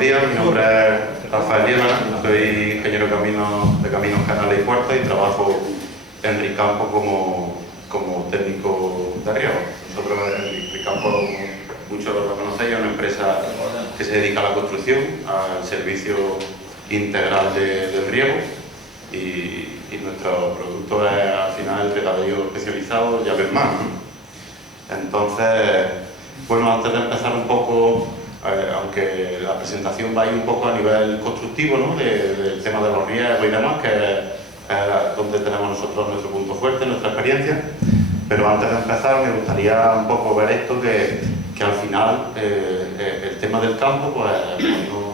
días, mi nombre es Rafael Lleva, soy ingeniero de caminos, canales y puertos y trabajo en Ricampo como técnico de riego. Nosotros en Ricampo, muchos lo conocéis, es una empresa que se dedica a la construcción, al servicio integral del riego y nuestro producto es al final el regadío especializado, llaves más, ¿no? Entonces, bueno, antes de empezar un poco, aunque la presentación va a ir un poco a nivel constructivo, ¿no? del tema de los riesgos y demás, que es donde tenemos nosotros nuestro punto fuerte, nuestra experiencia, pero antes de empezar me gustaría un poco ver esto que al final el tema del campo pues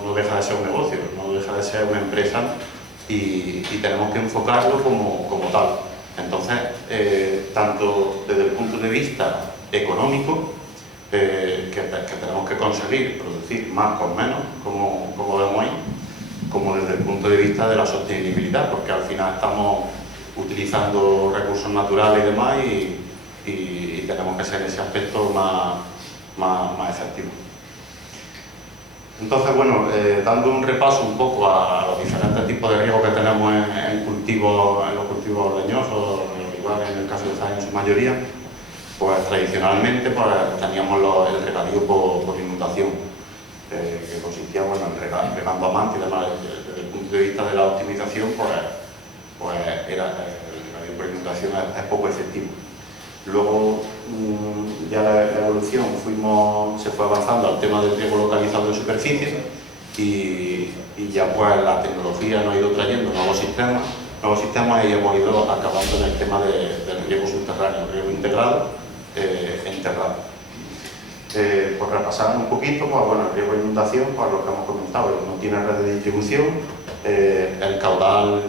no deja de ser un negocio, no deja de ser una empresa y tenemos que enfocarlo como tal. Entonces, tanto desde el punto de vista económico, que tenemos que conseguir producir más con menos, como vemos ahí, como desde el punto de vista de la sostenibilidad, porque al final estamos utilizando recursos naturales y demás y tenemos que ser en ese aspecto más efectivos. Entonces, bueno, dando un repaso un poco a los diferentes tipos de riego que tenemos en los cultivos leñosos, igual en el caso de Jaén en su mayoría, pues tradicionalmente pues, teníamos el regadío por inundación, que consistía en regando a manta y demás. Desde el punto de vista de la optimización, pues el regadío por inundación es poco efectivo. Luego, ya la evolución se fue avanzando al tema del riego localizado en superficie y ya pues la tecnología nos ha ido trayendo nuevos sistemas y hemos ido acabando en el tema del riego subterráneo, riego integrado, enterrado. Por repasar un poquito, pues bueno, el riego de inundación, pues lo que hemos comentado, no tiene red de distribución, el caudal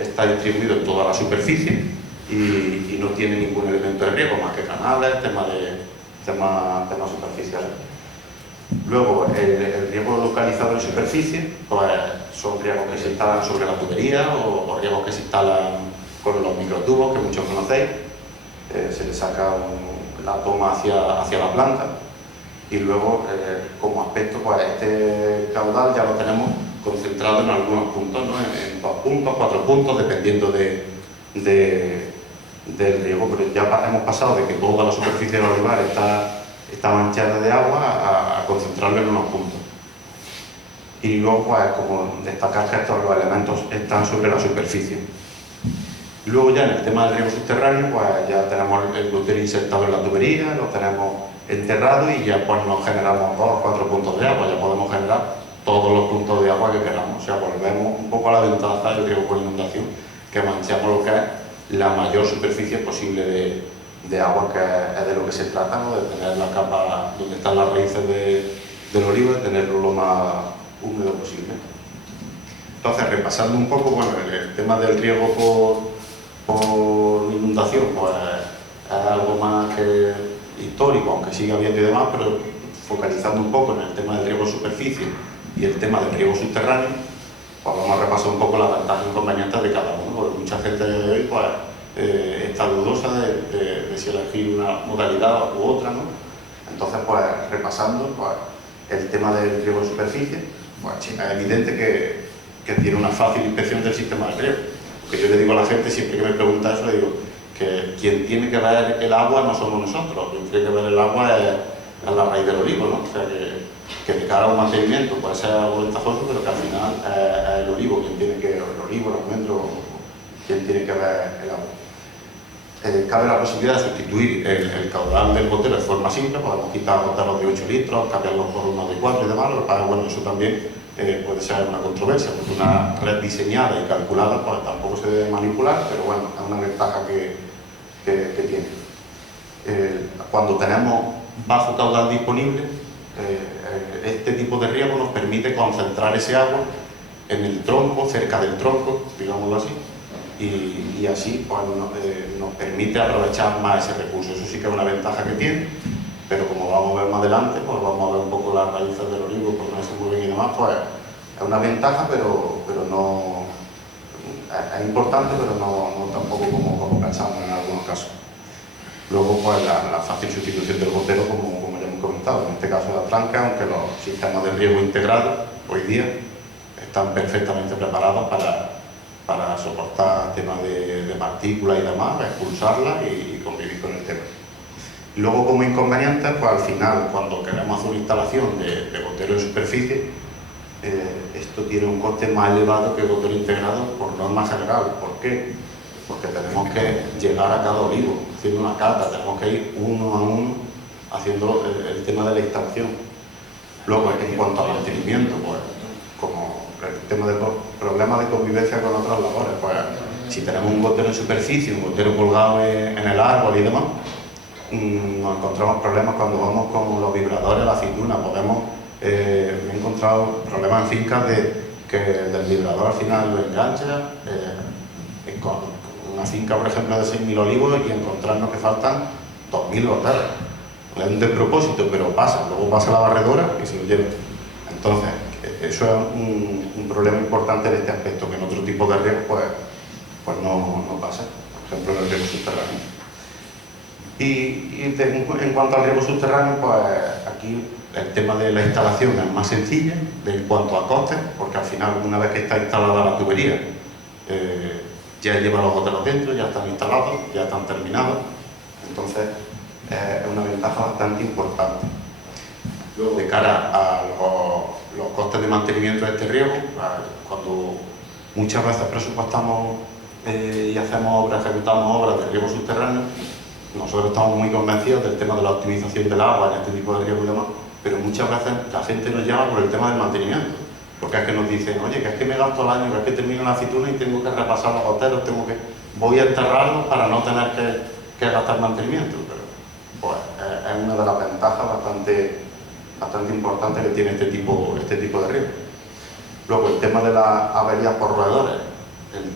está distribuido en toda la superficie y no tiene ningún elemento de riego más que canales, temas superficiales. Luego, el riego localizado en superficie, pues son riegos que se instalan sobre la tubería o riegos que se instalan con los microtubos, que muchos conocéis. Se le saca la toma hacia la planta y luego, como aspecto, pues este caudal ya lo tenemos concentrado en algunos puntos, ¿no? en 2 puntos, 4 puntos, dependiendo del riego, pero ya hemos pasado de que toda la superficie del olivar está manchada de agua a concentrarlo en unos puntos. Y luego, pues, como destacar que estos los elementos están sobre la superficie. Luego ya en el tema del riego subterráneo, pues ya tenemos el glutero insertado en la tubería, lo tenemos enterrado y ya pues nos generamos 2 o 4 puntos de agua, ya podemos generar todos los puntos de agua que queramos. O sea, volvemos un poco a la ventaja del riego por inundación, que manchamos lo que es la mayor superficie posible de agua, que es de lo que se trata, ¿no? De tener la capa donde están las raíces del olivo, de tenerlo lo más húmedo posible. Entonces, repasando un poco, bueno, el tema del riego por inundación, pues es algo más que histórico, aunque sigue habiendo y demás, pero focalizando un poco en el tema del riego superficie y el tema del riego subterráneo, pues vamos a repasar un poco las ventajas e inconvenientes de cada uno, porque mucha gente de hoy pues, está dudosa de si elegir una modalidad u otra, ¿no? Entonces, pues repasando pues, el tema del riego en superficie, pues es evidente que tiene una fácil inspección del sistema de riego. Porque yo le digo a la gente, siempre que me pregunta eso, le digo que quien tiene que ver el agua no somos nosotros, quien tiene que ver el agua es la raíz del olivo, ¿no? O sea que de cara a un mantenimiento puede ser algo ventajoso, pero que al final es el olivo quien tiene que, el olivo, el almendro, quien tiene que ver el agua. Cabe la posibilidad de sustituir el caudal del botero de forma simple, podemos quitar boteros de 8 litros, cambiarlos por unos de 4 y demás, lo que pasa es bueno, eso también puede ser una controversia, porque una red diseñada y calculada pues tampoco se debe manipular, pero bueno, es una ventaja que tiene. Cuando tenemos bajo caudal disponible, este tipo de riego nos permite concentrar ese agua en el tronco, cerca del tronco, digámoslo así, y así pues, nos permite aprovechar más ese recurso. Eso sí que es una ventaja que tiene, pero como vamos a ver más adelante, pues vamos a ver un poco las raíces del olivo, por no se mueven y demás, pues es una ventaja, pero no es importante, pero no tampoco como pensamos en algunos casos. Luego, pues la fácil sustitución del botero, como ya hemos comentado. En este caso la tranca, aunque los sistemas de riego integrado hoy día están perfectamente preparados para soportar temas de partículas y demás, expulsarlas y convivir con el tema. Luego, como inconvenientes, pues al final, cuando queremos hacer una instalación de gotero en superficie, esto tiene un coste más elevado que el gotero integrado por norma general. ¿Por qué? Porque tenemos que llegar a cada olivo haciendo una cata, tenemos que ir uno a uno haciendo el tema de la instalación. Luego, en cuanto al mantenimiento, pues como el tema de problemas de convivencia con otras labores, pues si tenemos un gotero en superficie, un gotero colgado en el árbol y demás, nos encontramos problemas cuando vamos con los vibradores, la aceituna. Me he encontrado problemas en fincas de que del vibrador al final lo engancha, con una finca, por ejemplo, de 6.000 olivos y encontrarnos que faltan 2.000 goteros. No es un despropósito, pero pasa, luego pasa la barredora y se lo lleva. Entonces, eso es un problema importante en este aspecto, que en otro tipo de riego pues no pasa, por ejemplo en el riego subterráneo. Y en cuanto al riego subterráneo, pues aquí el tema de la instalación es más sencilla en cuanto a costes, porque al final, una vez que está instalada la tubería, ya lleva los goteros dentro, ya están instalados, ya están terminados, entonces es una ventaja bastante importante. Luego, de cara a los costes de mantenimiento de este riego, cuando muchas veces presupuestamos y ejecutamos obras de riego subterráneo, nosotros estamos muy convencidos del tema de la optimización del agua en este tipo de riego y demás, pero muchas veces la gente nos llama por el tema del mantenimiento, porque es que nos dicen, oye, que es que me gasto el año, que es que termino la aceituna y tengo que repasar los goteros, voy a enterrarlos para no tener que gastar mantenimiento, pero pues es una de las ventajas bastante importantes que tiene este tipo de riego. Luego, el tema de las averías por roedores,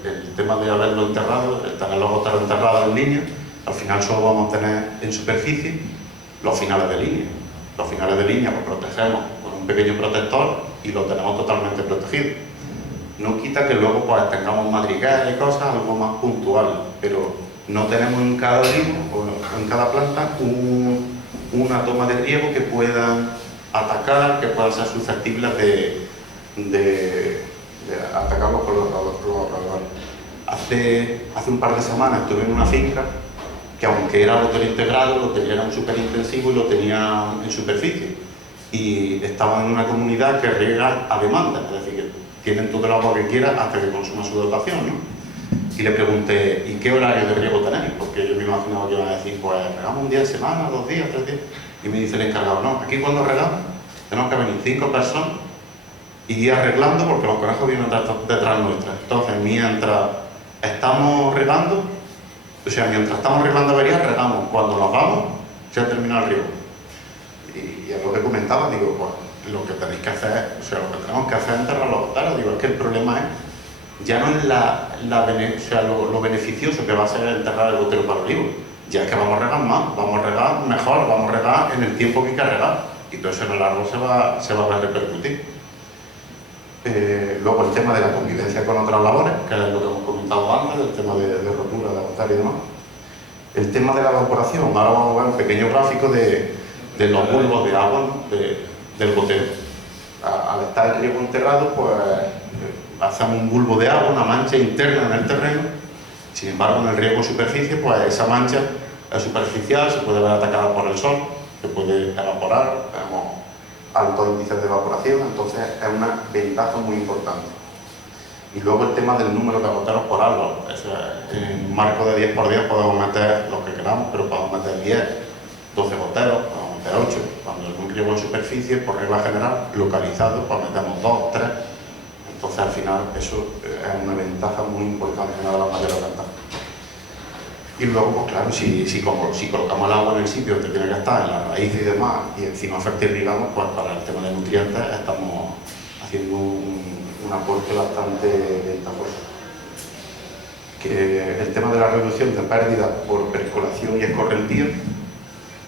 el tema de haberlo enterrado, el tener los goteros enterrados en línea. Al final solo vamos a tener en superficie los finales de línea. Los finales de línea los protegemos con un pequeño protector y los tenemos totalmente protegidos. No quita que luego pues tengamos madrigueras y cosas, algo más puntual, pero no tenemos en cada olivo o en cada planta una toma de riego que puedan atacar, que puedan ser susceptibles de atacarlos por los roedores. Hace un par de semanas estuve en una finca que, aunque era gotero integrado, lo tenían súper intensivo y lo tenían en superficie. Y estaban en una comunidad que riega a demanda, es decir, que tienen todo el agua que quieran hasta que consuma su dotación, ¿no? Y le pregunté, ¿y qué horario de riego tenéis? Porque yo me imaginaba que iban a decir, pues regamos un día de semana, 2 días, 3 días. Y me dice el encargado, no, aquí cuando regamos tenemos que venir 5 personas y ir arreglando porque los conejos vienen detrás nuestras. Entonces, mientras estamos regando averías, regamos. Cuando nos vamos, se ha terminado el riego. Y es lo que comentaba, digo, pues lo que tenéis que hacer, lo que tenemos que hacer es enterrar los goteros. Digo, es que el problema es, ya no es lo beneficioso que va a ser enterrar el gotero para olivo, ya es que vamos a regar más, vamos a regar mejor, vamos a regar en el tiempo que hay que regar, y todo eso en el árbol se va a ver repercutir. Luego el tema de la convivencia con otras labores, que es lo que hemos comentado antes, el tema de rotura, de agotar y demás. El tema de la evaporación, ahora vamos a ver un pequeño gráfico de los bulbos de agua, ¿no? del gotero. Al estar el riego enterrado, pues hacemos un bulbo de agua, una mancha interna en el terreno. Sin embargo, en el riego en superficie, pues esa mancha es superficial, se puede ver atacada por el sol, se puede evaporar, tenemos altos índices de evaporación, entonces es una ventaja muy importante. Y luego el tema del número de goteros por árbol. En un marco de 10 por 10 podemos meter los que queramos, pero podemos meter 10, 12 goteros, podemos meter 8. Cuando en un riego en superficie, por regla general, localizado, pues metemos 2, 3. Entonces al final eso es una ventaja muy importante, una de las mayores ventajas. Y luego, pues claro, si colocamos el agua en el sitio donde tiene que estar, en la raíz y demás, y encima fertilizamos, pues para el tema de nutrientes estamos haciendo un aporte bastante ventajoso. Que el tema de la reducción de pérdidas por percolación y escorrentía,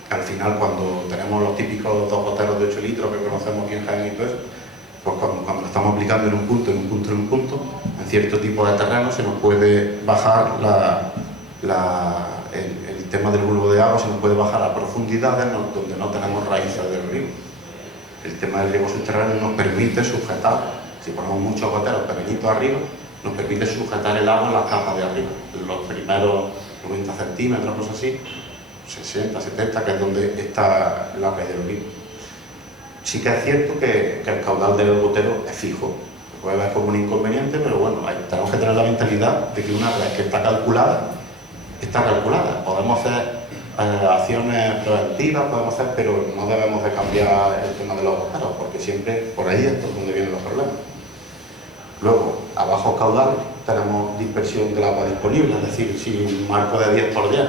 al final cuando tenemos los típicos 2 goteros de 8 litros que conocemos aquí en Jaén y todo eso, pues cuando lo estamos aplicando en un punto, en cierto tipo de terreno, se nos puede bajar el tema del bulbo de agua se nos puede bajar a profundidades donde no tenemos raíces del río. El tema del riego subterráneo nos permite sujetar, si ponemos muchos goteros pequeñitos arriba, nos permite sujetar el agua en las capas de arriba, los primeros 90 centímetros, cosas así, 60, 70, que es donde está la raíz del río. Sí que es cierto que el caudal del gotero es fijo, se puede ver como un inconveniente, pero bueno, tenemos que tener la mentalidad de que una vez que está calculada, podemos hacer acciones preventivas, pero no debemos de cambiar el tema de los goteros, porque siempre por ahí es donde vienen los problemas. Luego, a bajos caudales tenemos dispersión del agua disponible, es decir, si un marco de 10 por 10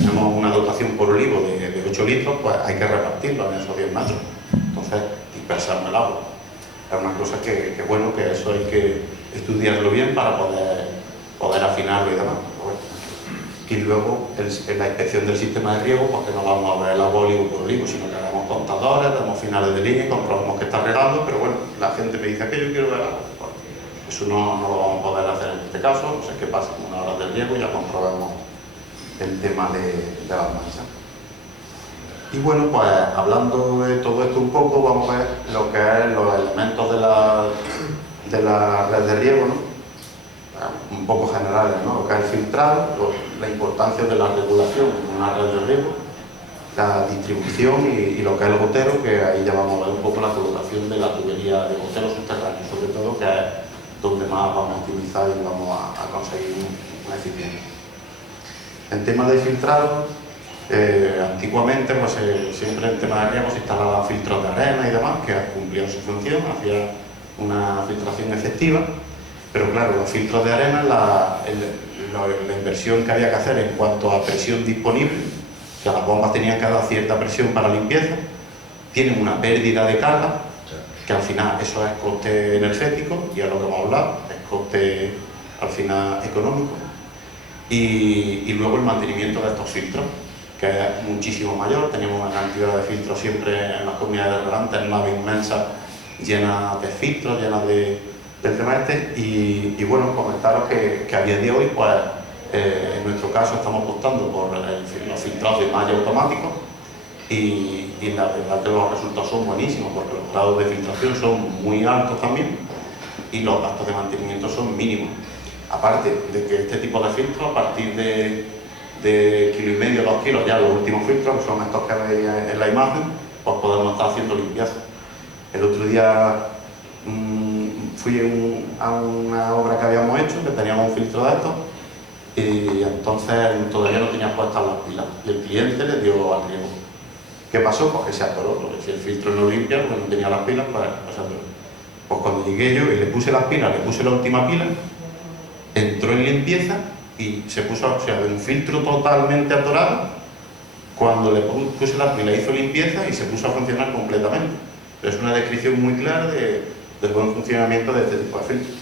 tenemos una dotación por olivo de 8 litros, pues hay que repartirlo en esos 10 metros. Entonces, dispersamos el agua. Es una cosa que bueno, que eso hay que estudiarlo bien para poder afinarlo y demás. Y luego, en la inspección del sistema de riego, porque no vamos a ver el agua olivo por olivo, sino que haremos contadores, damos finales de línea y comprobamos que está regando, pero bueno, la gente me dice que yo quiero ver agua. Eso no lo vamos a poder hacer en este caso, no sé qué pasa con una hora del riego y ya comprobamos el tema de las manchas. Y bueno, pues hablando de todo esto un poco, vamos a ver lo que es los elementos de la red de riego, ¿no? Un poco generales, ¿no? Lo que es el filtrado, la importancia de la regulación en una red de riego, la distribución y lo que es el gotero, que ahí ya vamos a ver un poco la colocación de la tubería de gotero subterráneo, sobre todo, que es donde más vamos a optimizar y vamos a conseguir una eficiencia. En tema de filtrado, antiguamente, pues siempre en tema de riego se instalaban filtros de arena y demás, que cumplían su función, hacía una filtración efectiva. Pero claro, los filtros de arena, la inversión que había que hacer en cuanto a presión disponible, o sea, las bombas tenían que dar cierta presión para limpieza, tienen una pérdida de carga, que al final eso es coste energético, y es lo que hemos hablado, es coste al final económico, y luego el mantenimiento de estos filtros, que es muchísimo mayor. Teníamos una cantidad de filtros siempre en las comunidades regantes, en naves inmensas, llenas de filtros, llenas del tema este, y bueno, comentaros que a día de hoy, pues en nuestro caso estamos apostando por los filtrados de malla automáticos, y la verdad que los resultados son buenísimos, porque los grados de filtración son muy altos también, y los gastos de mantenimiento son mínimos. Aparte de que este tipo de filtros, a partir de 1,5 kilos, 2 kilos, ya los últimos filtros, que son estos que veis en la imagen, pues podemos estar haciendo limpieza. El otro día fui a una obra que habíamos hecho, que teníamos un filtro de estos, y entonces todavía no tenía puestas las pilas, y el cliente le dio al riego. ¿Qué pasó? Pues que se atoró, porque si el filtro no limpia, porque no tenía las pilas, pues se atoró. Pues cuando llegué yo y le puse las pilas, le puse la última pila, entró en limpieza y se puso, o sea, de un filtro totalmente atorado, cuando le puse la pila hizo limpieza y se puso a funcionar completamente. Es una descripción muy clara del buen funcionamiento de este tipo de filtros.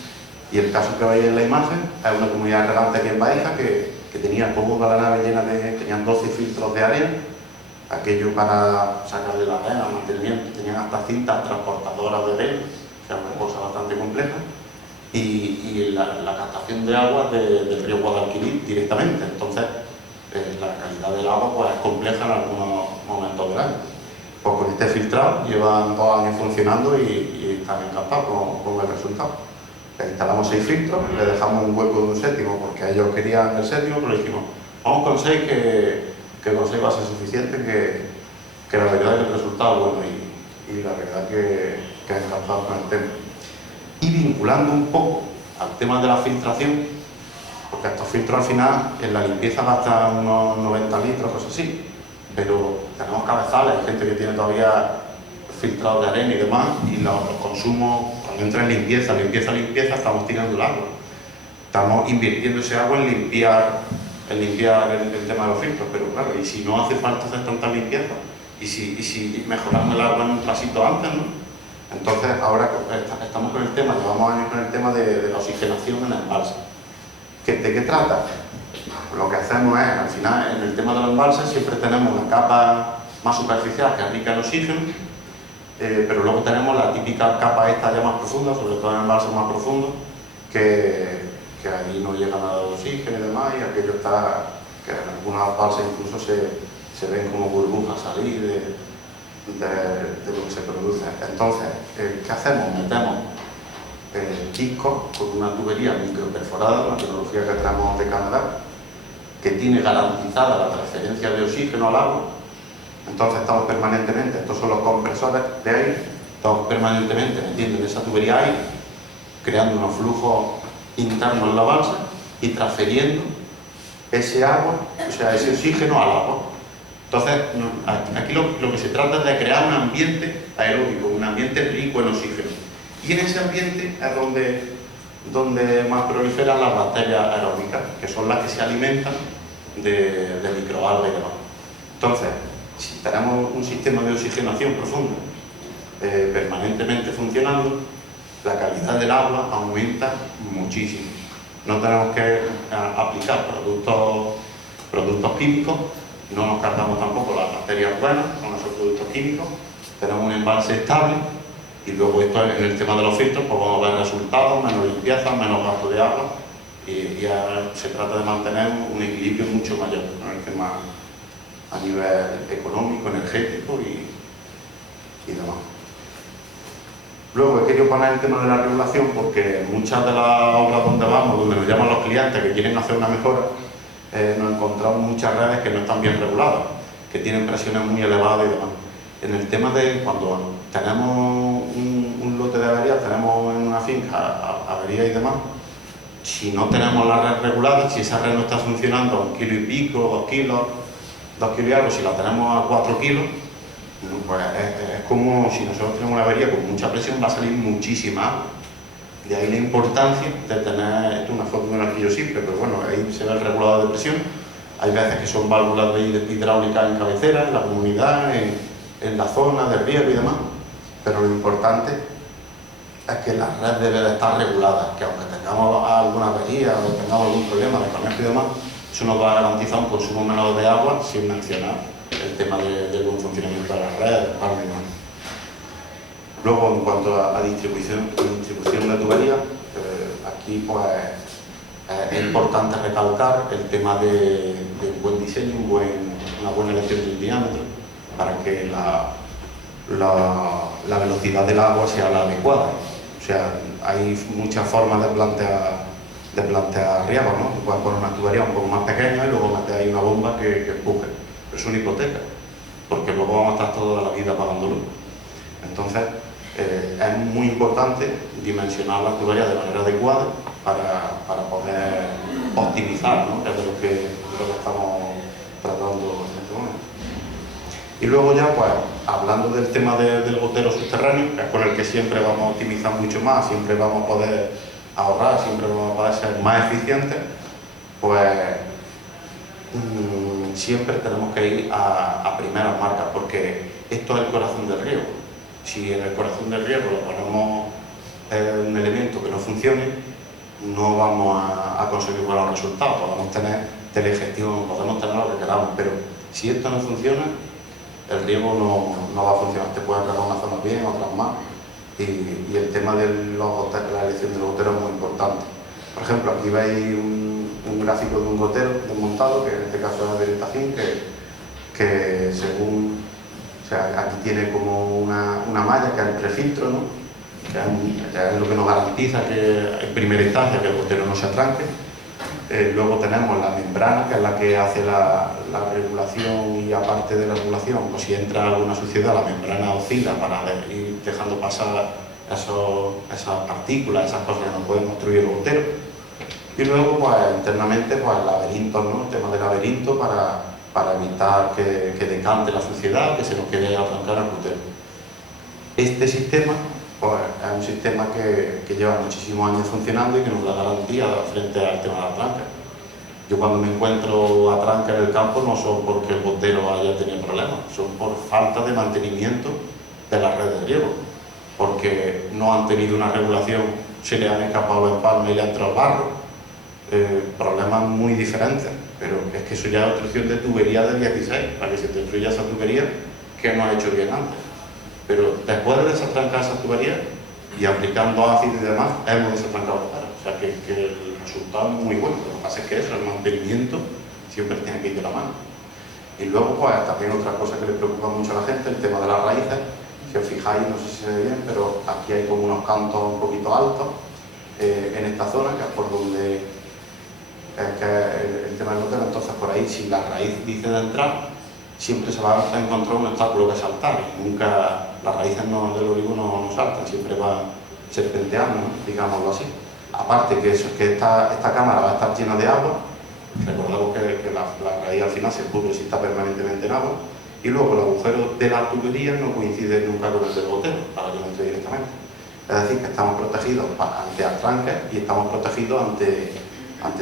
Y el caso que veis en la imagen es una comunidad regante aquí en Baeza que tenía toda la nave llena tenían 12 filtros de arena, aquello para sacarle la arena, mantenimiento, tenían hasta cintas transportadoras de arena, o sea, una cosa bastante compleja, y la captación de agua del río Guadalquivir directamente. Entonces, la calidad del agua pues, es compleja en algunos momentos del año. Pues con este filtrado llevan 2 años funcionando y están encantados con el resultado. Le instalamos 6 filtros, le dejamos un hueco de un séptimo porque ellos querían el séptimo, pero le dijimos, vamos con 6 que con 6 va a ser suficiente, que la verdad es que el resultado es bueno y la verdad que encantados con el tema. Y vinculando un poco al tema de la filtración, porque estos filtros al final en la limpieza gastan unos 90 litros, cosas así, pero tenemos cabezales, hay gente que tiene todavía filtrados de arena y demás, y los consumos, cuando entra en limpieza, estamos tirando el agua. Estamos invirtiendo ese agua en limpiar el tema de los filtros, pero claro, y si no hace falta hacer tanta limpieza, y si mejoramos el agua en un pasito antes, ¿no? Entonces ahora estamos con el tema, llevamos años con el tema de la oxigenación en el embalse. ¿De qué trata? Lo que hacemos es, al final, en el tema de los embalses siempre tenemos una capa más superficial que es rica en oxígeno, pero luego tenemos la típica capa esta ya más profunda, sobre todo en embalses más profundos, que ahí no llega nada de oxígeno y demás, y aquello está que en algunas balsas incluso se ven como burbujas salir de lo que se produce. Entonces, ¿qué hacemos? Metemos discos con una tubería microperforada, la tecnología que tenemos de Canadá, que tiene garantizada la transferencia de oxígeno al agua. Entonces estamos permanentemente, estos son los compresores de aire, estamos permanentemente metiendo en esa tubería aire, creando unos flujos internos en la balsa y transfiriendo ese agua, o sea, ese oxígeno al agua. Entonces, aquí lo que se trata es de crear un ambiente aeróbico, un ambiente rico en oxígeno. Y en ese ambiente es donde más proliferan las bacterias aeróbicas, que son las que se alimentan de microalgas y demás. Entonces, si tenemos un sistema de oxigenación profunda permanentemente funcionando, la calidad del agua aumenta muchísimo. No tenemos que aplicar productos químicos, no nos cargamos tampoco las bacterias buenas con esos productos químicos, tenemos un embalse estable y luego esto en el tema de los filtros pues vamos a ver resultados, menos limpieza, menos gasto de agua y se trata de mantener un equilibrio mucho mayor en el tema a nivel económico, energético y demás. Luego he querido poner el tema de la regulación porque muchas de las obras donde vamos, donde nos llaman los clientes que quieren hacer una mejora, nos encontramos muchas redes que no están bien reguladas, que tienen presiones muy elevadas y demás. En el tema de cuando tenemos un lote de averías, tenemos en una finca averías y demás, si no tenemos la red regulada, si esa red no está funcionando a 1 kilo y pico, 2 kilos y algo, si la tenemos a 4 kilos, pues es como si nosotros tenemos una avería con mucha presión, va a salir muchísima agua. De ahí la importancia de tener, esto es una foto de un arquillo simple, pero bueno, ahí se ve el regulador de presión. Hay veces que son válvulas hidráulicas en cabecera, en la comunidad, en la zona de riego y demás, pero lo importante es que la red debe de estar regulada, que aunque tengamos alguna avería o tengamos algún problema de conejo y demás, eso nos va a garantizar un consumo menor de agua sin mencionar el tema del buen funcionamiento de las redes, y demás. Luego, en cuanto a distribución de tuberías, aquí pues es importante recalcar el tema de un buen diseño, una buena elección del diámetro, para que la velocidad del agua sea la adecuada. O sea, hay muchas formas de plantear riego, ¿no? Puedes poner una tubería un poco más pequeña y luego meter ahí una bomba que empuje. Pero es una hipoteca, porque luego vamos a estar toda la vida pagando luz. Entonces, es muy importante dimensionar la tubería de manera adecuada para poder optimizar, ¿no? Es de lo que estamos tratando en este momento. Y luego ya, pues, hablando del tema del gotero subterráneo, que es con el que siempre vamos a optimizar mucho más, siempre vamos a poder ahorrar, siempre vamos a poder ser más eficientes, pues siempre tenemos que ir a primeras marcas, porque esto es el corazón del riego. Si en el corazón del riego le ponemos un elemento que no funcione, no vamos a conseguir buenos resultados. Podemos tener telegestión, podemos tener lo que queramos, pero si esto no funciona, el riego no va a funcionar. Te pueden regar unas zonas bien, otras más, y el tema de la elección del gotero es muy importante. Por ejemplo, aquí veis un gráfico de un gotero desmontado, que en este caso es de Veritajín, que según, o sea, aquí tiene como una malla que es el prefiltro, ¿no? Que es lo que nos garantiza que en primera instancia que el gotero no se atranque. Luego tenemos la membrana, que es la que hace la regulación, y aparte de la regulación, pues si entra alguna suciedad, la membrana oscila para ir dejando pasar esas partículas, esas cosas que nos pueden construir el gotero. Y luego, pues internamente, pues el laberinto, ¿no? El tema del laberinto para evitar que decante la suciedad, que se nos quede atrancar el gotero. Este sistema, pues, es un sistema que lleva muchísimos años funcionando y que nos da garantía frente al tema de la atranca. Yo cuando me encuentro atranca en el campo no son porque el gotero haya tenido problemas, son por falta de mantenimiento de la red de riego, porque no han tenido una regulación, se le han escapado los empalmes y le ha entrado el barro. Problemas muy diferentes, pero es que eso ya es obstrucción de tubería de 16, para que se destruya esa tubería que no ha hecho bien antes. Pero después de desatrancar esa tubería y aplicando ácido y demás, hemos desatrancado la cara. O sea que el resultado es muy bueno. Lo que pasa es que eso, el mantenimiento siempre tiene que ir de la mano. Y luego, pues también otra cosa que le preocupa mucho a la gente, el tema de las raíces. Si os fijáis, no sé si se ve bien, pero aquí hay como unos cantos un poquito altos en esta zona, que es por donde que el tema del gotero. Entonces, por ahí, si la raíz dice de entrar, siempre se va a encontrar un obstáculo que saltar. Y nunca, las raíces del olivo no saltan, siempre van serpenteando, ¿no? Digámoslo así. Aparte que esta cámara va a estar llena de agua. Recordemos que la raíz al final se cubre si está permanentemente en agua. Y luego el agujero de la tubería no coincide nunca con el del gotero, para que no entre directamente. Es decir, que estamos protegidos ante arranques y estamos protegidos ante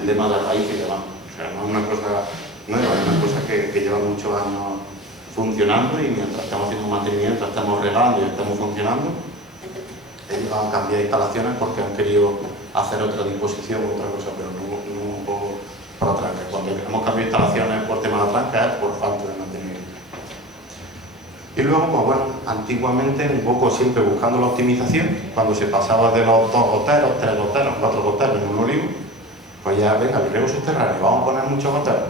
el tema de la raíz y demás. O sea, no es una cosa nueva, es una cosa que lleva muchos años funcionando, y mientras estamos haciendo mantenimiento, estamos regando y estamos funcionando, ellos han cambiado instalaciones porque han querido hacer otra disposición o otra cosa, pero no por atranques. Cuando hemos cambiado instalaciones por tema de atranques es por falta de mantenimiento. Y luego, pues bueno, antiguamente, un poco siempre buscando la optimización, cuando se pasaba de los 2 goteros, 3 goteros, 4 goteros en un olivo, pues ya, venga, el riego subterráneo, vamos a poner muchos goteros.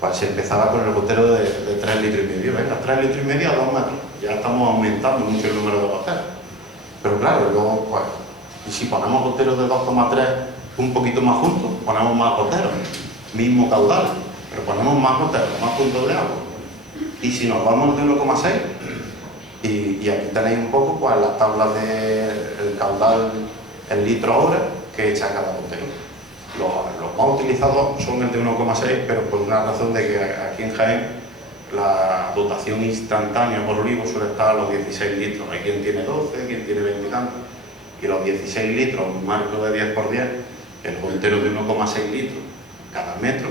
Pues se empezaba con el gotero de 3,5 litros, venga, 3,5 litros a 2 metros. Ya estamos aumentando mucho el número de goteros. Pero claro, luego, pues, y si ponemos goteros de 2,3 un poquito más juntos, ponemos más goteros, mismo caudal, pero ponemos más goteros, más puntos de agua. Y si nos vamos de 1,6, y aquí tenéis un poco pues las tablas del caudal en litro hora que echa cada gotero. Los más utilizados son el de 1,6, pero por una razón de que aquí en Jaén la dotación instantánea por olivo suele estar a los 16 litros. Hay quien tiene 12, quien tiene 20 y tantos. Y los 16 litros, un marco de 10 por 10, el gotero de 1,6 litros cada metro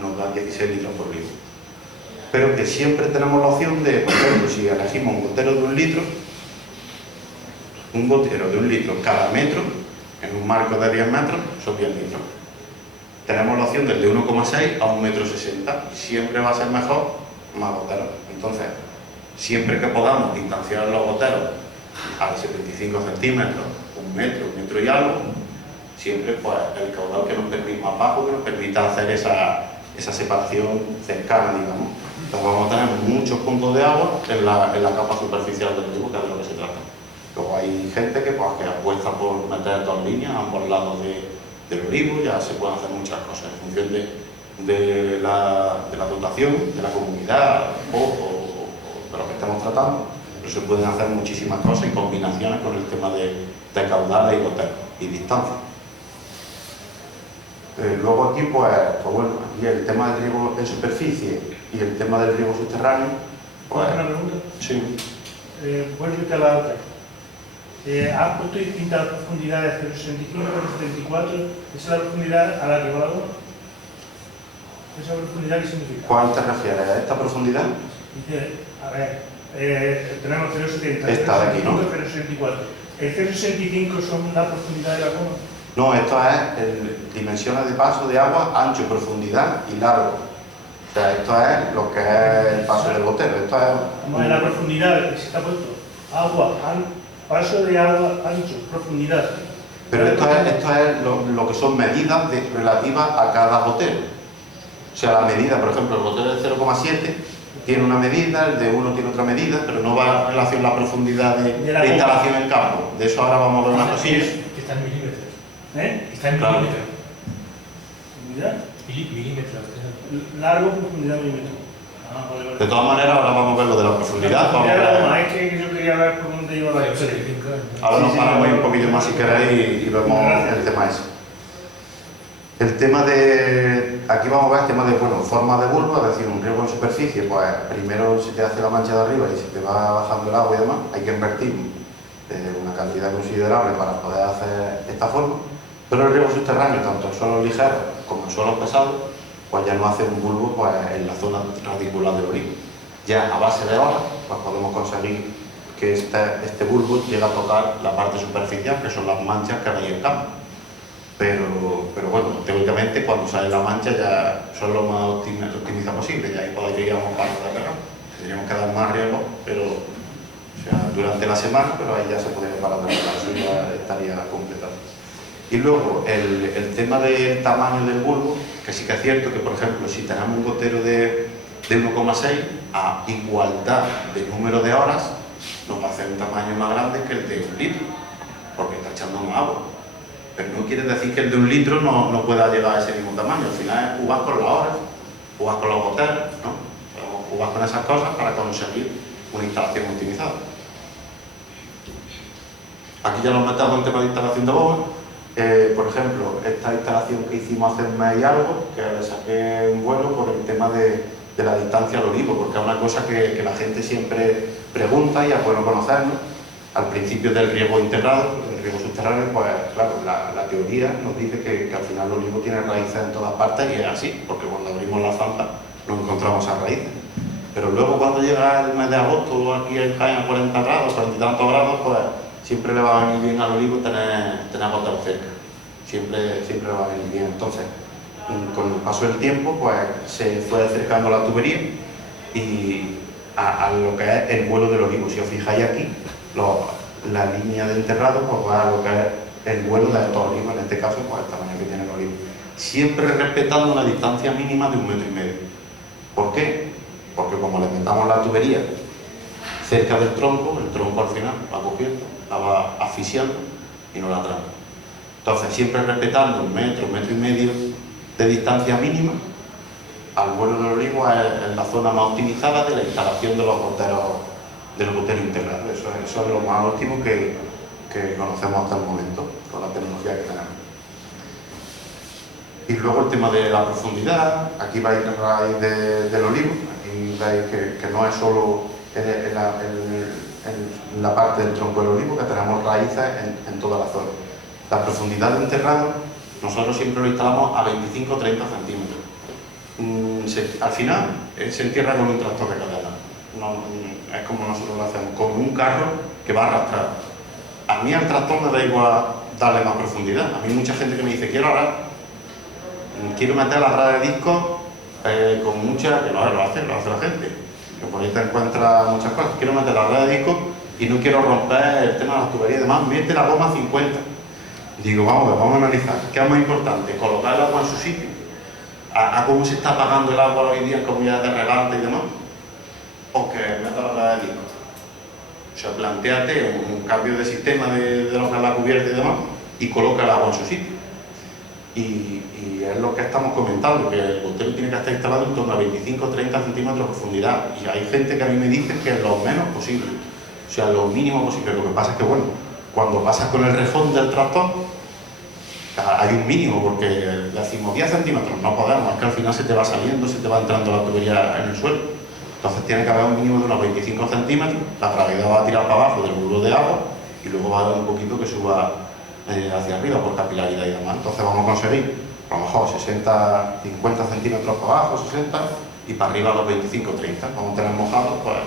nos da 16 litros por olivo. Pero que siempre tenemos la opción de, por ejemplo, si elegimos un gotero de 1 litro, un gotero de 1 litro cada metro, en un marco de 10 metros, son 10 litros. Tenemos la opción del de 1,6 a 1,60 metros, y siempre va a ser mejor más goteros. Entonces, siempre que podamos distanciar los goteros a 75 centímetros, 1 metro, 1 metro y algo, siempre pues el caudal que nos permita, más bajo, que nos permita hacer esa separación cercana, digamos. Entonces vamos a tener muchos puntos de agua en la capa superficial del olivo, que es de lo que se trata. Luego hay gente que apuesta por meter 2 líneas a ambos lados del olivo. Ya se pueden hacer muchas cosas en función de la dotación, de la comunidad o de lo que estemos tratando. Pero se pueden hacer muchísimas cosas y combinaciones con el tema de caudales y goteros y distancia. Luego aquí, pues bueno, aquí el tema del riego en superficie y el tema del riego subterráneo. Pues, ¿Una pregunta? Sí. Vuelve a la otra. ¿Has puesto distintas profundidades, 0,65, 0,74? ¿Esa es la profundidad a la que va la agua? ¿Esa profundidad qué significa? ¿Cuál te refieres? ¿A esta profundidad? Dice, a ver, tenemos 0,70, Esta de aquí, ¿no? 0,64. ¿El 0,65 son la profundidad de la agua? No, esto es dimensiones de paso de agua, ancho, profundidad y largo. O sea, esto es lo que es el paso del gotero. Esto es Vamos a ver la profundidad que se está puesto. Agua, paso de agua, ancho, profundidad. Pero esto es lo que son medidas relativas a cada gotero. O sea, la medida, por ejemplo, el gotero de 0,7 tiene una medida, el de 1 tiene otra medida, pero no va en relación a la profundidad de instalación en campo. De eso ahora vamos a ver unas cosillas. Que está en milímetros. Está en Claro. milímetros. ¿Profundidad? Milímetros. Largo, profundidad, milímetro. Vale. De todas maneras, ahora vamos a ver lo de la profundidad. Vamos a ver. Es que yo quería ver por dónde iba la historia. Ahora nos Sí, paramos sí, un poquillo más si queréis y vemos el tema ese. El tema de... Aquí vamos a ver el tema de, bueno, forma de bulbo, es decir, un riego en superficie. Pues primero se te hace la mancha de arriba y se te va bajando el agua y demás. Hay que invertir una cantidad considerable para poder hacer esta forma. Pero el riego subterráneo, tanto en suelos ligeros como en suelos pesados, pues ya no hace un bulbo pues, en la zona radicular del olivo. Ya a base de olas, pues podemos conseguir que este bulbo llegue a tocar la parte superficial, que son las manchas que hay en el campo. Pero bueno, teóricamente cuando sale la mancha ya son lo más optimizado posible, ya ahí podríamos parar de pegar. Tendríamos que dar más riego, pero o sea, durante la semana, pero ahí ya se podría parar de pegar, eso ya estaría completado. Y luego el tema del tamaño del bulbo, que sí que es cierto que, por ejemplo, si tenemos un gotero de 1,6, a igualdad de número de horas, nos va a hacer un tamaño más grande que el de 1 litro, porque está echando más agua. Pero no quiere decir que el de 1 litro no pueda llegar a ese mismo tamaño. Al final es jugar con las horas, jugar con los goteros, ¿no? Jugar con esas cosas para conseguir una instalación optimizada. Aquí ya nos metemos en tema de instalación de bombas. Por ejemplo, esta instalación que hicimos hace un mes y algo, que le saqué un vuelo por el tema de la distancia al olivo, porque es una cosa que la gente siempre pregunta y es bueno conocerlo. Al principio del riego integrado, el riego subterráneo, pues claro, la teoría nos dice que al final el olivo tiene raíces en todas partes y es así, porque cuando abrimos la zampa no encontramos esas raíces. Pero luego cuando llega el mes de agosto, aquí en Jaén a 40 grados, 40 y tantos grados, pues siempre le va a venir bien al olivo tener gotero cerca. Siempre le va a venir bien. Entonces, con el paso del tiempo, pues se fue acercando la tubería y a lo que es el vuelo del olivo. Si os fijáis aquí, la línea de enterrado pues va a lo que es el vuelo de estos olivos, en este caso, pues el tamaño que tiene el olivo. Siempre respetando una distancia mínima de 1,5 metros. ¿Por qué? Porque como le metamos la tubería cerca del tronco, el tronco al final va cogiendo, la va asfixiando y no la tranca. Entonces, siempre respetando 1 metro, 1,5 metros de distancia mínima, al vuelo del olivo es la zona más optimizada de la instalación de los goteros integrados. Eso es lo más óptimo que conocemos hasta el momento, con la tecnología que tenemos. Y luego el tema de la profundidad, aquí vais a raíz del olivo, aquí veis que no es solo en la parte del tronco del olivo, que tenemos raíces en toda la zona. La profundidad de enterrado, nosotros siempre lo instalamos a 25 o 30 centímetros. Al final, se entierra con un tractor de cadena. Es como nosotros lo hacemos, con un carro que va a arrastrar. A mí al tractor me da igual darle más profundidad. A mí mucha gente que me dice, quiero meter las radas de disco con mucha, que lo hace la gente, que por ahí te encuentras muchas cosas. Quiero meter las radas de disco y no quiero romper el tema de las tuberías y demás, mete la goma a 50. Digo, vamos a analizar, ¿qué es más importante? ¿Colocar el agua en su sitio? ¿A cómo se está pagando el agua hoy día en comunidades de regante y demás? ¿O que meta la rada de disco? O sea, plantéate un cambio de sistema de lo que es la cubierta y demás y coloca el agua en su sitio. Y es lo que estamos comentando, que el gotero tiene que estar instalado en torno a 25 o 30 centímetros de profundidad. Y hay gente que a mí me dice que es lo menos posible, o sea, lo mínimo posible. Lo que pasa es que, bueno, cuando pasas con el rejón del tractor, hay un mínimo, porque decimos 10 centímetros, no podemos, es que al final se te va saliendo, se te va entrando la tubería en el suelo. Entonces tiene que haber un mínimo de unos 25 centímetros, la gravedad va a tirar para abajo del bulbo de agua y luego va a dar un poquito que suba hacia arriba por capilaridad y demás. Entonces vamos a conseguir a lo mejor 50 centímetros para abajo, 60 y para arriba los 25 30. Vamos a tener mojado pues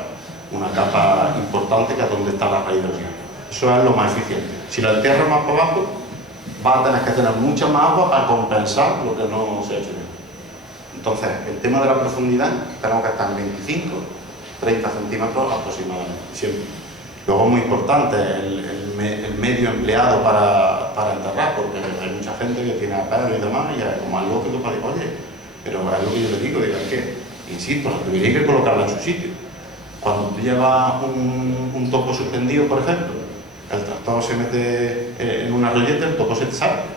una capa importante que es donde está la raíz del río. Eso es lo más eficiente. Si la entierras más para abajo, vas a tener que tener mucha más agua para compensar lo que no se ha hecho bien. Entonces, el tema de la profundidad, tenemos que estar en 25, 30 centímetros aproximadamente, siempre. Luego, muy importante, el medio empleado para enterrar, porque hay mucha gente que tiene apelo y demás, y es como algo lógico para decir, oye, pero es lo que yo le digo, es que, insisto, la tubería hay que colocarla en su sitio. Cuando tú llevas un topo suspendido, por ejemplo, el tractor se mete en un arroyete, el topo se te sale.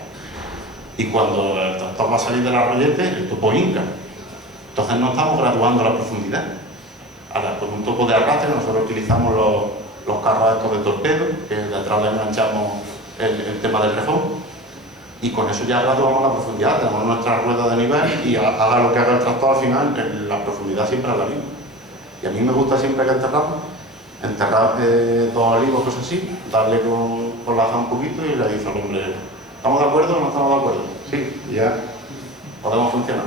Y cuando el tractor va a salir del arroyete, el topo hinca. Entonces no estamos graduando la profundidad. Ahora, con un topo de arrastre, nosotros utilizamos los carros estos de torpedo, que detrás le enganchamos el tema del rejón, y con eso ya graduamos la profundidad. Tenemos nuestra rueda de nivel y haga lo que haga el tractor, al final la profundidad siempre es la misma. Y a mí me gusta siempre que enterrar 2 olivos, cosas así, darle con la azada un poquito y le dice al hombre, ¿estamos de acuerdo o no estamos de acuerdo? Sí, ya podemos funcionar.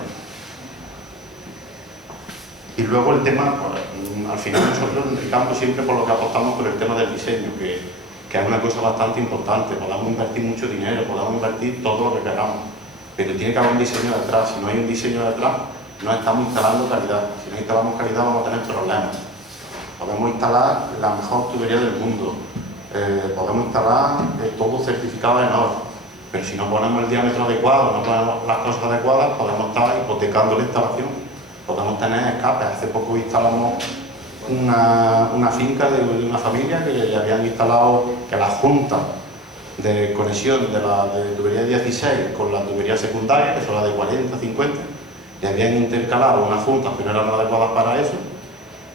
Y luego el tema, pues, al final nosotros en el campo siempre por lo que apostamos por el tema del diseño, que es una cosa bastante importante. Podemos invertir mucho dinero, podemos invertir todo lo que queramos, pero tiene que haber un diseño detrás. Si no hay un diseño detrás, no estamos instalando calidad. Si no instalamos calidad vamos a tener problemas. Podemos instalar la mejor tubería del mundo, podemos instalar todo certificado en oro, Pero si no ponemos el diámetro adecuado, no ponemos las cosas adecuadas, podemos estar hipotecando la instalación, podemos tener escapes. Hace poco instalamos una finca de una familia que le habían instalado, que la junta de conexión de la tubería 16 con la tubería secundaria, que son las de 40, 50, le habían intercalado unas juntas que no eran adecuadas para eso,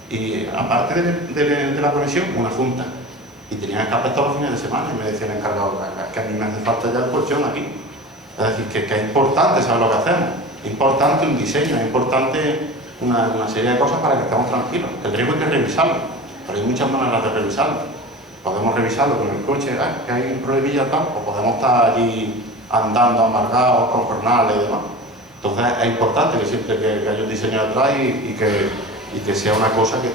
y aparte de la conexión, una junta. Y tenían escapes todos los fines de semana, y me decía el encargado, que a mí me hace falta ya el colchón aquí. Es decir, que es importante saber lo que hacemos, es importante un diseño, es importante una serie de cosas para que estemos tranquilos. El riesgo hay que revisarlo, pero hay muchas maneras de revisarlo. Podemos revisarlo con el coche, que hay un problemilla tal, o podemos estar allí andando amargados con jornales y demás. Entonces es importante que siempre que haya un diseño detrás y que sea una cosa que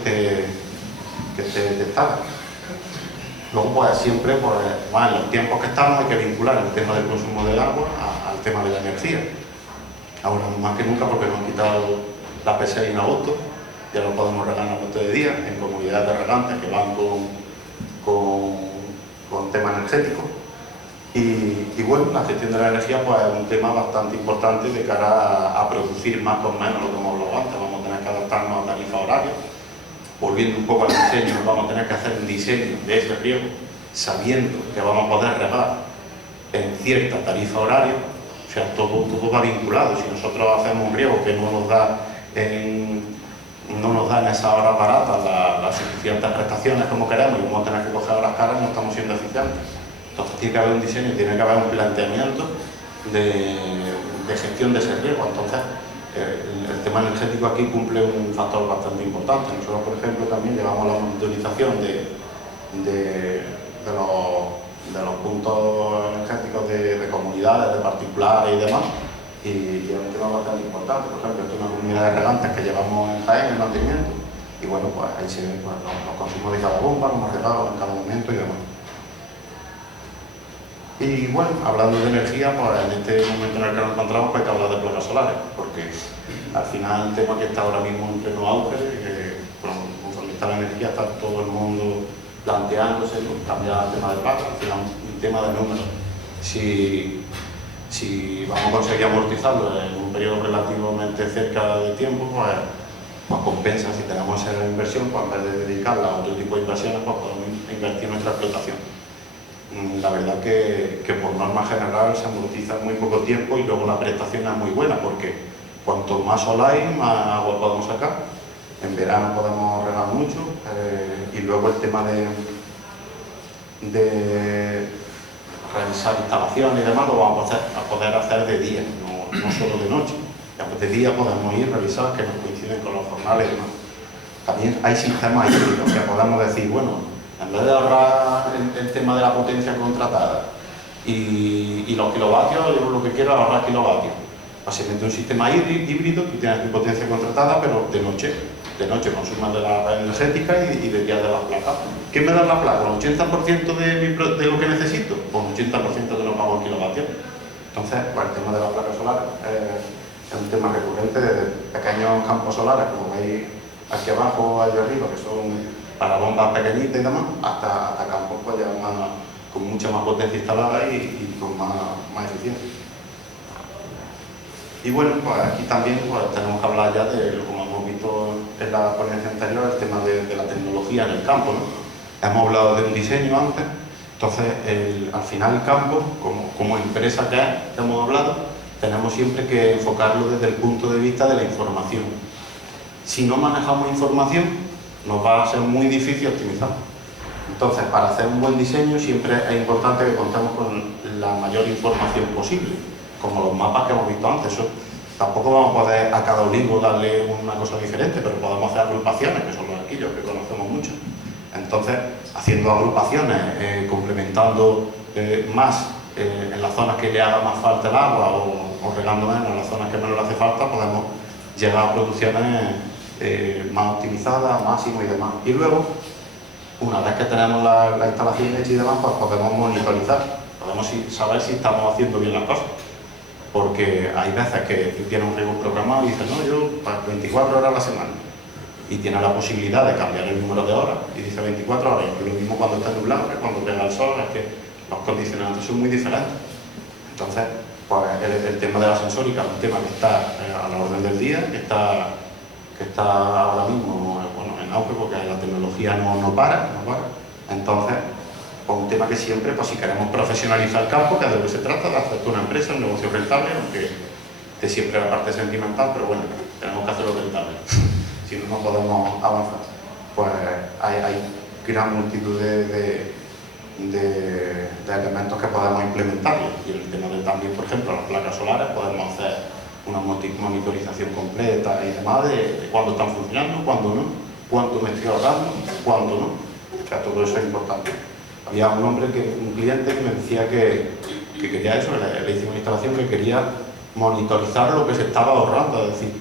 esté detectada. Luego, pues siempre, pues, en los tiempos que estamos, hay que vincular el tema del consumo del agua al tema de la energía. Ahora más que nunca, porque nos han quitado la P6 en agosto, ya no podemos regar en agosto de día, en comunidades de regantes que van con tema energético. Y bueno, la gestión de la energía pues, es un tema bastante importante de cara a producir más con menos, lo que hemos hablado antes. Vamos a tener que adaptarnos a tarifa horaria. Volviendo un poco al diseño, vamos a tener que hacer un diseño de ese riego sabiendo que vamos a poder regar en cierta tarifa horaria. O sea, todo va vinculado. Si nosotros hacemos un riego que no nos da en esas horas baratas las suficientes prestaciones como queremos y vamos a tener que coger horas caras, no estamos siendo eficientes. Entonces tiene que haber un diseño, tiene que haber un planteamiento de gestión de ese riego. Entonces, el tema energético aquí cumple un factor bastante importante. Nosotros, por ejemplo, también llevamos la monitorización de los puntos energéticos de comunidades, de particulares y demás, y es un tema bastante importante. Por ejemplo, esto es una comunidad de regantes que llevamos en Jaén, en mantenimiento, y bueno, pues ahí se ven pues, los consumos de cada bomba, los hemos regado en cada momento y demás. Y bueno, hablando de energía, pues en este momento en el que nos encontramos pues hay que hablar de placas solares, porque al final el tema que está ahora mismo en pleno auge, conforme está la energía, está todo el mundo planteándose cambiar el tema de placas, al final un tema de números. Si vamos a conseguir amortizarlo en un periodo relativamente cerca de tiempo, pues compensa. Si tenemos esa inversión, pues en vez de dedicarla a otro tipo de inversiones, pues podemos invertir en nuestra explotación. La verdad que por norma general se amortiza en muy poco tiempo y luego la prestación es muy buena porque cuanto más sol hay, más agua podemos sacar. En verano podemos regar mucho y luego el tema de revisar instalaciones y demás lo vamos a poder hacer de día, no solo de noche. De día podemos ir a revisar que nos coinciden con los jornales y demás. También hay sistemas híbridos que podemos decir, bueno, en vez de ahorrar el tema de la potencia contratada y los kilovatios, yo lo que quiero es ahorrar kilovatios. Básicamente un sistema híbrido, tú tienes tu potencia contratada, pero de noche consumas de la red energética y de día de las placas. ¿Qué me da la placa? ¿Un 80% de lo que necesito? O un 80% de lo que pago en kilovatios. Entonces, pues, el tema de la placa solar es un tema recurrente de pequeños campos solares, como veis aquí abajo, allá arriba, que son para bombas pequeñitas y demás, hasta campos pues, ya con mucha más potencia instalada y con más eficiencia. Y bueno, pues aquí también pues, tenemos que hablar ya de, como hemos visto en la ponencia anterior, el tema de la tecnología en el campo, ¿no? Hemos hablado de un diseño antes, entonces al final el campo, como empresa que hemos hablado, tenemos siempre que enfocarlo desde el punto de vista de la información. Si no manejamos información, nos va a ser muy difícil optimizar. Entonces, para hacer un buen diseño siempre es importante que contemos con la mayor información posible, como los mapas que hemos visto antes. Eso, tampoco vamos a poder a cada olivo darle una cosa diferente, pero podemos hacer agrupaciones, que son los arquillos que conocemos mucho. Entonces, haciendo agrupaciones, complementando más en las zonas que le haga más falta el agua o regando menos en las zonas que menos le hace falta, podemos llegar a producciones más optimizadas, máximo y demás. Y luego, una vez que tenemos la instalación hecha y demás, pues podemos monitorizar, podemos saber si estamos haciendo bien las cosas. Porque hay veces que tú tienes un riego programado y dices, no, yo para 24 horas a la semana. Y tienes la posibilidad de cambiar el número de horas y dice 24 horas. Y lo mismo cuando está nublado, que cuando pega el sol, es que los condicionantes son muy diferentes. Entonces, pues el tema de la sensórica es un tema que está a la orden del día, que está ahora mismo bueno, en auge porque la tecnología no para. Entonces, pues un tema que siempre, pues si queremos profesionalizar el campo, que es de lo que se trata, de hacer una empresa, un negocio rentable, aunque de siempre la parte sentimental, pero bueno, tenemos que hacerlo rentable, si no, no podemos avanzar. Pues hay gran multitud de elementos que podemos implementar, y en el tema de también, por ejemplo, las placas solares, podemos hacer una monitorización completa y demás de cuándo están funcionando, cuándo no, cuánto me estoy ahorrando, cuándo no. O sea, todo eso es importante. Había un cliente que me decía que quería eso, le hice una instalación que quería monitorizar lo que se estaba ahorrando, es decir,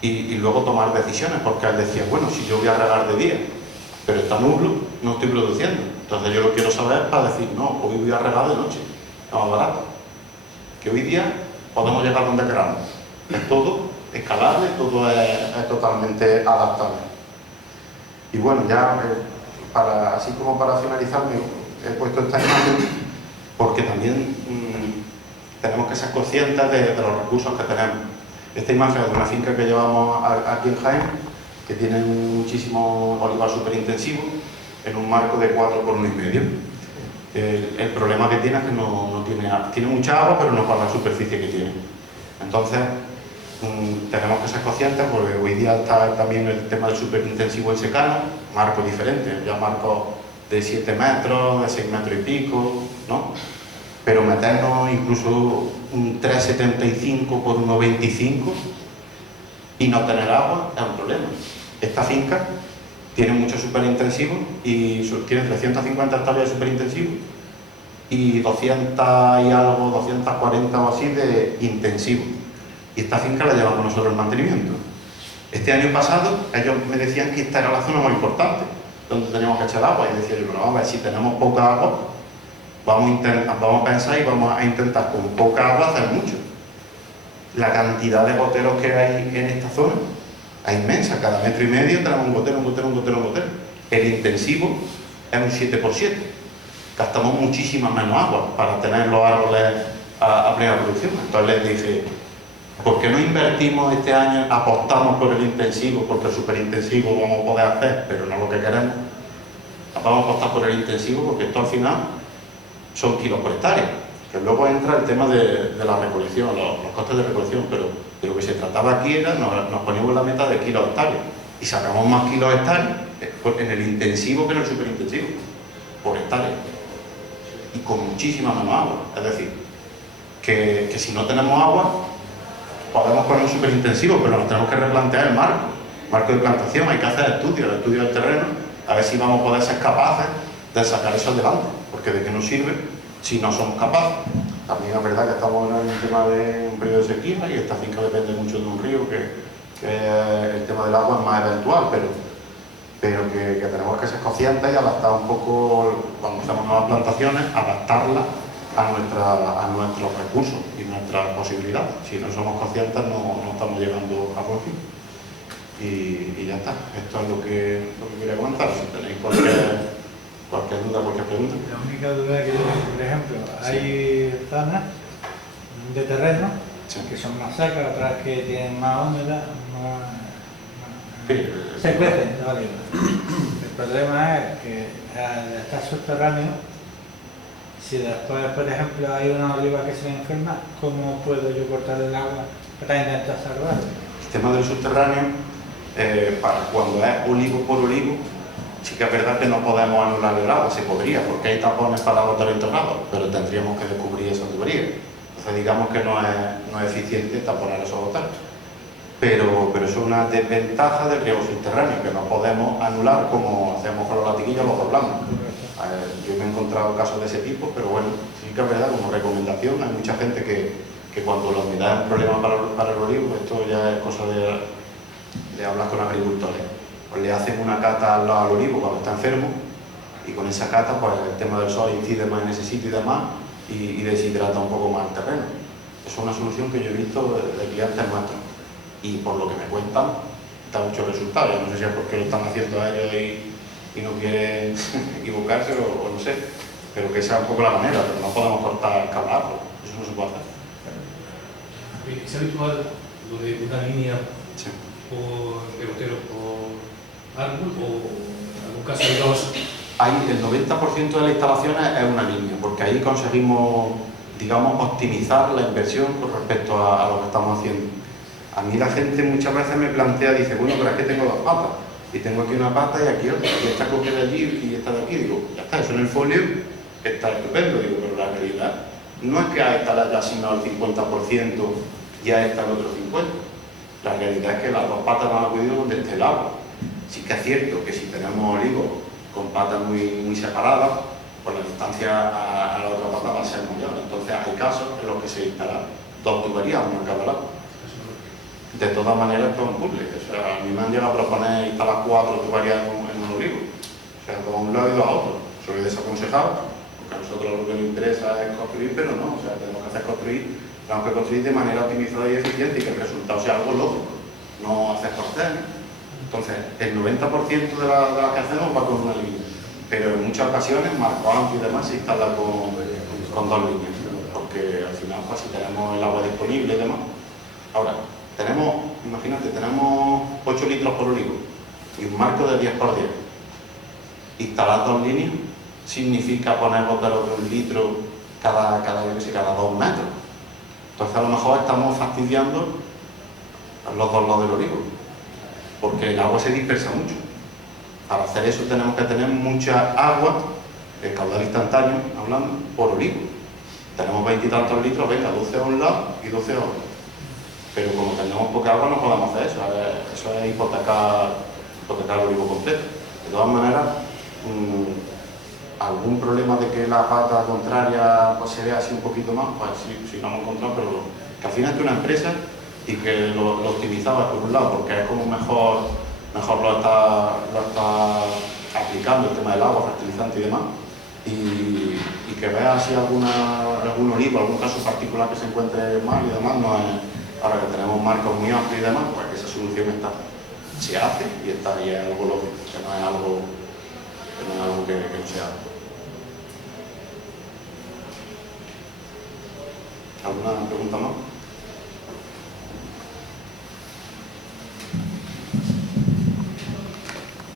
y luego tomar decisiones, porque él decía, bueno, si yo voy a regar de día, pero está nublo, no estoy produciendo. Entonces yo lo quiero saber para decir, no, hoy voy a regar de noche, es más barato. Que hoy día podemos llegar donde queramos. Es todo escalable, todo es totalmente adaptable. Y bueno, ya así como para finalizar, he puesto esta imagen porque también tenemos que ser conscientes de los recursos que tenemos. Esta imagen es de una finca que llevamos aquí en Jaén, que tiene muchísimo olivar superintensivo en un marco de 4 por 1,5. El problema que tiene es que no tiene mucha agua, pero no para la superficie que tiene. Entonces, tenemos que ser conscientes, porque hoy día está también el tema del superintensivo en secano, marcos diferentes, ya marcos de 7 metros, de 6 metros y pico, ¿no? Pero meternos incluso un 3,75 por 1,25 y no tener agua es un problema. Esta finca tiene mucho superintensivo y tiene 350 hectáreas de superintensivo y 200 y algo, 240 o así de intensivo. Y esta finca la llevamos nosotros el mantenimiento. Este año pasado ellos me decían que esta era la zona más importante, donde teníamos que echar agua, y decía yo, pero vamos a ver, si tenemos poca agua, vamos a pensar y vamos a intentar con poca agua hacer mucho. La cantidad de goteros que hay en esta zona es inmensa, cada 1,5 metros tenemos un gotero. El intensivo es un 7x7. Gastamos muchísima menos agua para tener los árboles a plena producción. Entonces les dije, ¿por qué no invertimos este año, apostamos por el intensivo, porque el superintensivo vamos a poder hacer, pero no lo que queremos? Vamos a apostar por el intensivo porque esto al final son kilos por hectárea. Que luego entra el tema de la recolección, los costes de recolección, pero de lo que se trataba aquí era, nos poníamos la meta de kilos hectárea y sacamos más kilos hectárea en el intensivo que en el superintensivo, por hectárea, y con muchísima menos agua. Es decir, que si no tenemos agua, podemos poner un superintensivo, pero nos tenemos que replantear el marco de plantación. Hay que hacer estudios del terreno, a ver si vamos a poder ser capaces de sacar eso adelante, porque de qué nos sirve si no somos capaces. También es verdad que estamos en un tema de un periodo de sequía y esta finca depende mucho de un río, que el tema del agua es más eventual, pero que tenemos que ser conscientes y adaptar un poco, cuando hacemos nuevas plantaciones, adaptarlas a nuestros recursos y nuestras posibilidades. Si no somos conscientes no estamos llegando a buen fin. Y ya está. Esto es lo que quería comentar. Si tenéis cualquier duda, cualquier pregunta. La única duda que yo tengo, por ejemplo, hay zonas de terreno que son más secas, otras que tienen más húmedas, se cuecen la oliva. El problema es que al estar subterráneo, si después, por ejemplo, hay una oliva que se enferma, ¿cómo puedo yo cortar el agua para intentar salvarlo? El tema del subterráneo, para cuando es olivo por olivo, sí que es verdad que no podemos anular el agua, se podría, porque hay tapones para botar enterrados, pero tendríamos que descubrir esa tubería. Entonces digamos que no es eficiente taponar esos botanes. Pero eso es una desventaja del riego subterráneo, que no podemos anular como hacemos con los latiguillos, los doblamos. Yo me he encontrado casos de ese tipo, pero bueno, sí que es verdad, como recomendación, hay mucha gente que cuando la humedad es un problema para el olivo, esto ya es cosa de hablar con agricultores. Pues le hacen una cata al olivo cuando está enfermo, y con esa cata pues el tema del sol incide más en ese sitio y demás, y deshidrata un poco más el terreno. Eso es una solución que yo he visto de clientes nuestros, y por lo que me cuentan, da muchos resultados. Yo no sé si es porque lo están haciendo a ellos y no quieren equivocarse o no sé, pero que sea un poco la manera, pero no podemos cortar cada árbol, eso no se puede hacer. es habitual lo de una línea Sí. por pegotero por árbol o en algún caso hay dos? Ahí el 90% de las instalaciones es una línea, porque ahí conseguimos, digamos, optimizar la inversión con respecto a lo que estamos haciendo. A mí la gente muchas veces me plantea, dice, bueno, pero es que tengo dos patas, y tengo aquí una pata y aquí otra, y esta copia de allí y esta de aquí. Digo, ya está, eso en el folio está estupendo, digo, pero la realidad no es que a esta le haya asignado el 50% y a esta el otro 50%. La realidad es que las dos patas van a acudir donde esté el agua. Sí que es cierto que si tenemos olivos con patas muy separadas, pues la distancia a la otra pata va a ser mayor. Entonces hay casos en los que se instalan dos tuberías, una en cada lado. De todas maneras, esto es un puzzle. O sea, a mí me han llegado a proponer instalar 4 tuberías en un olivo. O sea, dos a un lado y dos a otro. Soy desaconsejado, porque a nosotros lo que nos interesa es construir, pero no. O sea, tenemos que construir de manera optimizada y eficiente y que el resultado sea algo lógico, no hacer cortes. Entonces, el 90% de las que hacemos va con una línea, pero en muchas ocasiones, marco amplio y demás, se instala con dos líneas, porque al final, pues si tenemos el agua disponible y demás. Ahora, imagínate, tenemos 8 litros por olivo y un marco de 10 por 10. Instalar dos líneas significa poner del otro un litro cada 2 metros. Entonces, a lo mejor estamos fastidiando los dos lados del olivo, porque el agua se dispersa mucho. Para hacer eso tenemos que tener mucha agua, el caudal instantáneo, hablando, por olivo. Tenemos 20 y tantos litros, venga, 12 a un lado y 12 a otro. Pero como tenemos poca agua no podemos hacer eso, eso es hipotecar el olivo completo. De todas maneras, algún problema de que la pata contraria pues, se vea así un poquito más, pues sí lo hemos encontrado, pero que al final es una empresa y que lo optimizaba por un lado, porque es como mejor lo está aplicando el tema del agua, fertilizante y demás, y que vea si algún olivo, algún caso particular que se encuentre mal y demás, no es, ahora que tenemos marcos muy amplios y demás, pues que esa solución se hace y es algo lógico, que no es algo que no se hace. ¿Alguna pregunta más?